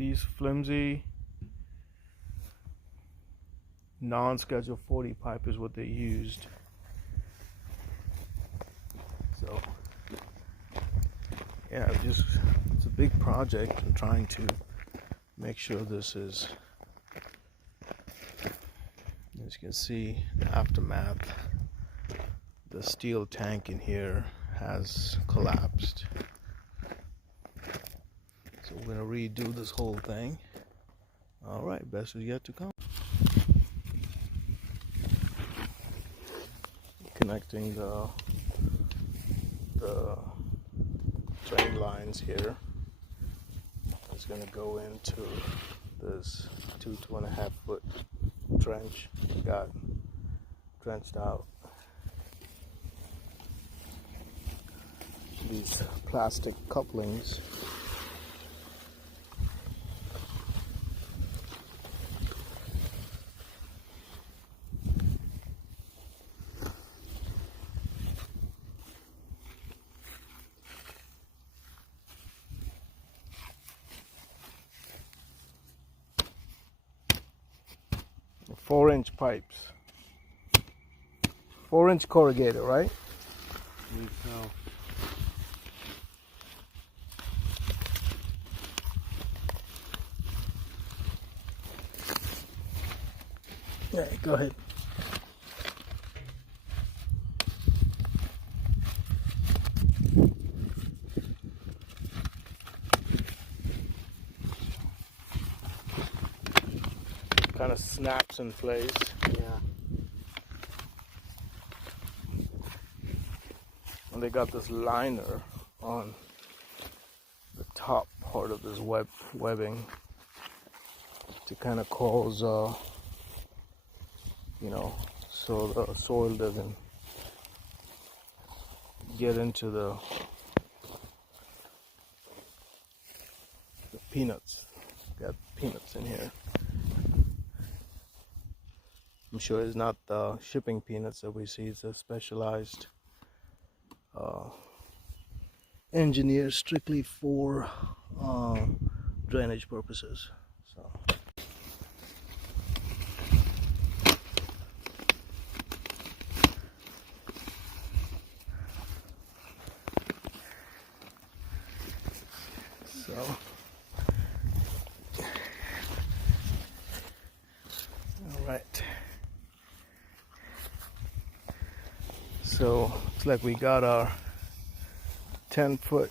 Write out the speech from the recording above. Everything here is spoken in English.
these flimsy non-schedule 40 pipe is what they used. So yeah, it's a big project. I'm trying to make sure this is, as you can see, the aftermath. The steel tank in here has collapsed. So we're gonna redo this whole thing. All right, best is yet to come. Connecting the drain lines here. It's gonna go into this 2.5 foot trench. Got drenched out. These plastic couplings. Four-inch pipes. 4-inch corrugator, right? I think so. Yeah, go ahead. Kind of snaps in place. Yeah. And they got this liner on the top part of this webbing to kind of cause, so the soil doesn't get into the peanuts. Got peanuts in here. I'm sure it's not the shipping peanuts that we see. It's a specialized engineered strictly for drainage purposes. So all right. So it's like we got our 10-foot